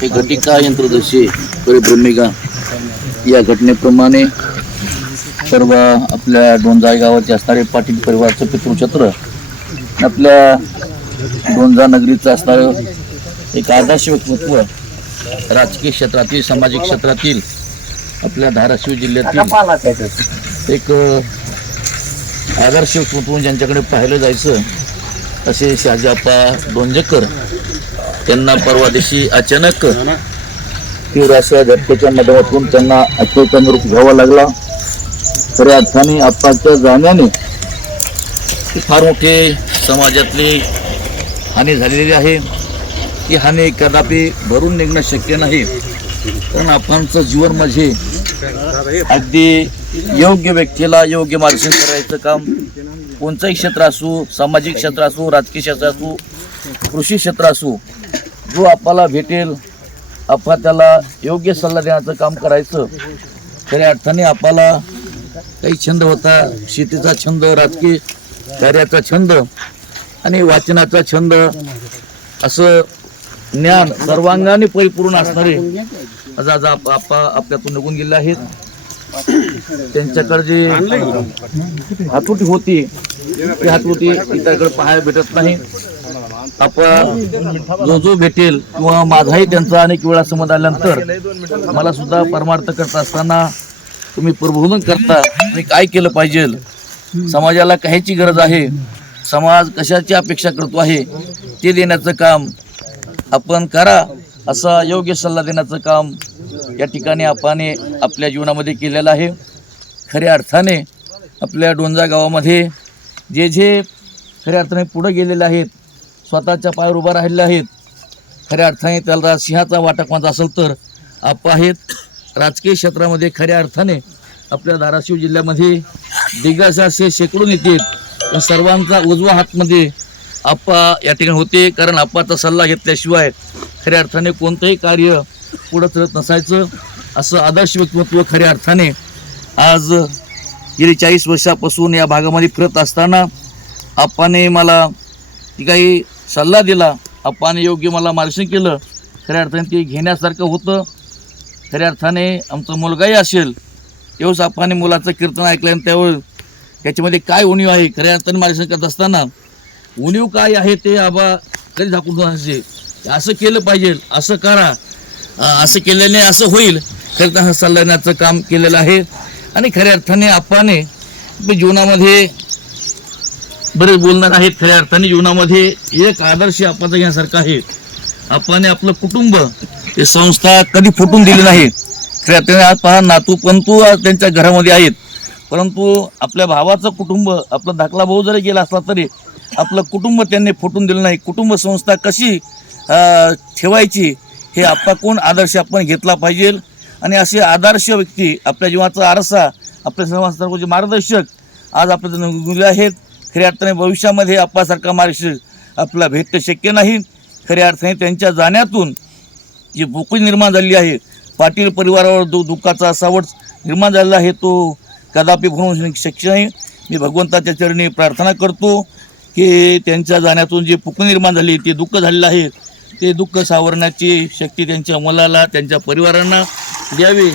हे घटिका यंत्रदर्शी परिभ्रमिका या घटनेप्रमाणे सर्व आपल्या डोंजा गावाचे असणारे पाटील परिवारचं पितृछत्र, आपल्या डोंजा नगरीचं असणारं एक आदर्श व्यक्तित्व, राजकीय क्षेत्रातील सामाजिक क्षेत्रातील आपल्या धाराशिव जिल्ह्यातील एक आदर्श व्यक्तित्व ज्यांच्याकडे पाहिलं जायचं असे शहाजीआप्पा डोंजेकर त्यांना परवा दिवशी अचानक तीव्र अशा झटक्याच्या माध्यमातून त्यांना अखेरचा निरोप घ्यावा लागला. खऱ्या अर्थाने आप्पाच्या जाण्याने फार मोठे समाजातली हानी झालेली आहे. ही हानी कदापि भरून निघणं शक्य नाही, कारण आप्पांचं जीवन म्हणजे अगदी योग्य व्यक्तीला योग्य मार्गदर्शन करायचं काम कोणतंही क्षेत्र असो, सामाजिक क्षेत्र असो, राजकीय क्षेत्र असो, कृषी क्षेत्र असो, जो आपल्याला भेटेल आपण त्याला योग्य सल्ला देण्याचं काम करायचं. खऱ्या अर्थाने आपल्याला काही छंद होता, शेतीचा छंद, राजकीय कार्याचा छंद आणि वाचनाचा छंद, असं ज्ञान सर्वांगाने परिपूर्ण असणारे आज आपल्यातून निघून गेले आहेत. त्यांच्याकडे जी हातोटी होती ती हातोटी इतरकडे पाहायला भेटत नाही. आपण जो भेटेल किंवा माझाही त्यांचा अनेक वेळा संबंध आल्यानंतर मला सुद्धा परमार्थ करत असताना तुम्ही प्रबोधन करता, तुम्ही काय केलं पाहिजे, समाजाला काहीची गरज आहे, समाज कशाची अपेक्षा करतो आहे ते देण्याचं काम आपण करा, असा योग्य सल्ला देण्याचं काम या ठिकाणी आपण आपल्या जीवनामध्ये केलेलं आहे. खऱ्या अर्थाने आपल्या डोंजा गावामध्ये जे जे खऱ्या अर्थाने पुढे गेलेले आहेत, स्वतःच्या पायावर उभा राहिलेले आहेत, खऱ्या अर्थाने त्याला सिंहाचा वाटा कोणता असेल तर आप्पा आहेत. राजकीय क्षेत्रामध्ये खऱ्या अर्थाने आपल्या धाराशिव जिल्ह्यामध्ये दिग्गज असे शेकडो नेते आहेत, पण सर्वांचा उजवा हातमध्ये आप्पा या ठिकाणी होते, कारण आप्पाचा सल्ला घेतल्याशिवाय खऱ्या अर्थाने कोणतंही कार्य पुढं चलत नसायचं. असं आदर्श व्यक्तिमत्व खऱ्या अर्थाने आज गेली 40 वर्षापासून या भागामध्ये फिरत असताना आप्पाने मला काही सल्ला दिला, आप्पाने योग्य मला मार्गदर्शन केलं. खऱ्या अर्थाने ते घेण्यासारखं होतं. खऱ्या अर्थाने आमचा मुलगाही असेल तेव्हाच आप्पाने मुलाचं कीर्तन ऐकल्यानं त्यावेळेस त्याच्यामध्ये काय उणीव आहे, खऱ्या अर्थाने मार्गदर्शन करत असताना उणीव काय आहे ते आबा कधी झाकून जाण्याचे, असं केलं पाहिजे, असं करा, असं केल्याने असं होईल, खरं तर सल्ला देण्याचं काम केलेलं आहे. आणि खऱ्या अर्थाने आप्पाने जीवनामध्ये बरेच बोलणार आहेत. खऱ्या अर्थाने जीवनामध्ये एक आदर्श आप्पाचा घेण्यासारखा आहे. आप्पाने आपलं कुटुंब हे संस्था कधी फुटून दिली नाही. खऱ्या अर्थाने आज पहा नातू पंतू त्यांच्या घरामध्ये आहेत, परंतु आपल्या भावाचं कुटुंब, आपला धाकला भाऊ जरी गेला असला तरी आपलं कुटुंब त्यांनी फुटून दिलं नाही. कुटुंब संस्था कशी ठेवायची हे आप्पा कोण आदर्श आपण घेतला पाहिजे. आणि असे आदर्श व्यक्ती आपल्या जीवनाचा आरसा, आपल्या सर्वांचे मार्गदर्शक आज आपल्या गुरु आहेत. खऱ्या अर्थाने भविष्यामध्ये आप्पासारखा मार्गदर्शक आपला भेटणं शक्य नाही. खऱ्या अर्थाने त्यांच्या जाण्यातून जी भूक निर्माण झाली आहे, पाटील परिवारावर जो दुःखाचा सावट निर्माण झालेला आहे, तो कदापि भरून शक्य नाही. मी भगवंताच्या चरणी प्रार्थना करतो की त्यांच्या जाण्यातून जे भूक निर्माण झाली, ते दुःख झालेलं आहे, ते दुःख सावरण्याची शक्ती त्यांच्या मुलाला, त्यांच्या परिवारांना द्यावी.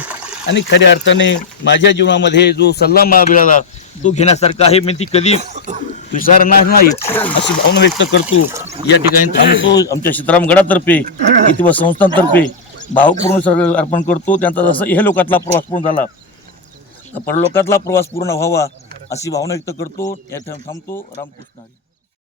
आणि खऱ्या अर्थाने माझ्या जीवनामध्ये जो सल्ला मला मिळाला तो घेण्यासारखा आहे, मी ती कधी विसरणार नाही अशी भावना व्यक्त करतो. या ठिकाणी थांबतो. आमच्या सीताराम गडातर्फे किंवा संस्थांतर्फे भावपूर्ण सर्व अर्पण करतो. त्यांचा जसं हे लोकातला प्रवास पूर्ण झाला, परलोकातला प्रवास पूर्ण व्हावा अशी भावना व्यक्त करतो. या ठिकाणी थांबतो. रामकृष्ण.